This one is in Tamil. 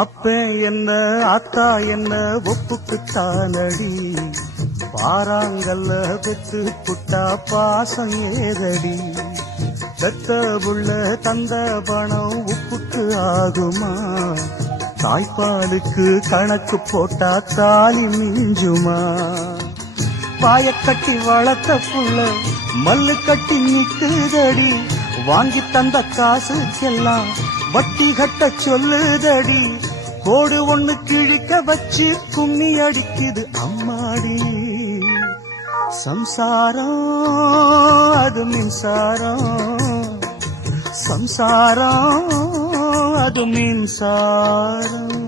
அப்ப என்ன அத்தா என்ன ஒப்புக்குத்தானடி, பாறாங்கல்ல பெத்து புட்டா பாசம் ஏதடி, பெத்த புள்ள தந்த பணம் உப்புக்கு ஆகுமா, தாய்ப்பாலுக்கு கணக்கு போட்டா தாலி மிஞ்சுமா, பாயக்கட்டி வளர்த்த புள்ள மல்லு கட்டி நிக்குதடி, வாங்கி தந்த காசுக்கெல்லாம் வட்டி கட்ட சொல்லுதடி, கோடு ஒண்ணு கிழிக்க வச்சு கும்மி அடிக்குது அம்மாடி, சம்சாரம் அது மின்சாரம், சம்சாரம் அது மின்சாரம்.